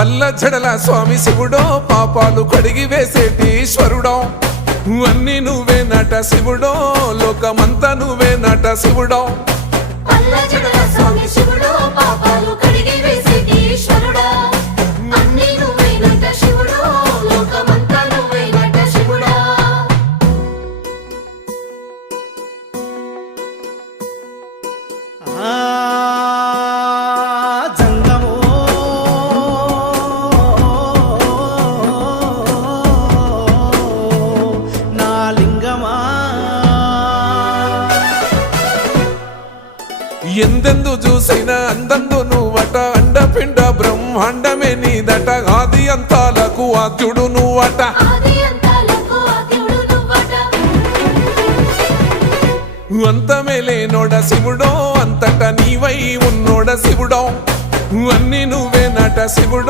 పల్ల జడల స్వామి శివుడో పాపాలు కడిగి వేసేటి ఈశ్వరుడో అన్ని నువ్వే నట శివుడో లోకమంతా నువ్వే నట శివుడో పల్ల జడల స్వామి శివుడో పాపాలు కడిగి వేసేటి ఈశ్వరుడో అన్ని నువ్వే నట శివుడో లోకమంతా నువ్వే నట శివుడో జంగమో నా లింగమా ఎందెందు చూసిన అందందు నువ్వట అండపిండ బ్రహ్మాండమే నీదట ఆది అంతాలకు ఆద్యుడు నువ్వట ఆది అంతాలకు ఆద్యుడు నువ్వట అంతమే లేనోడ శివుడో అంతట నీవై ఉన్నోడ శివుడో అన్ని నువ్వే నట శివుడో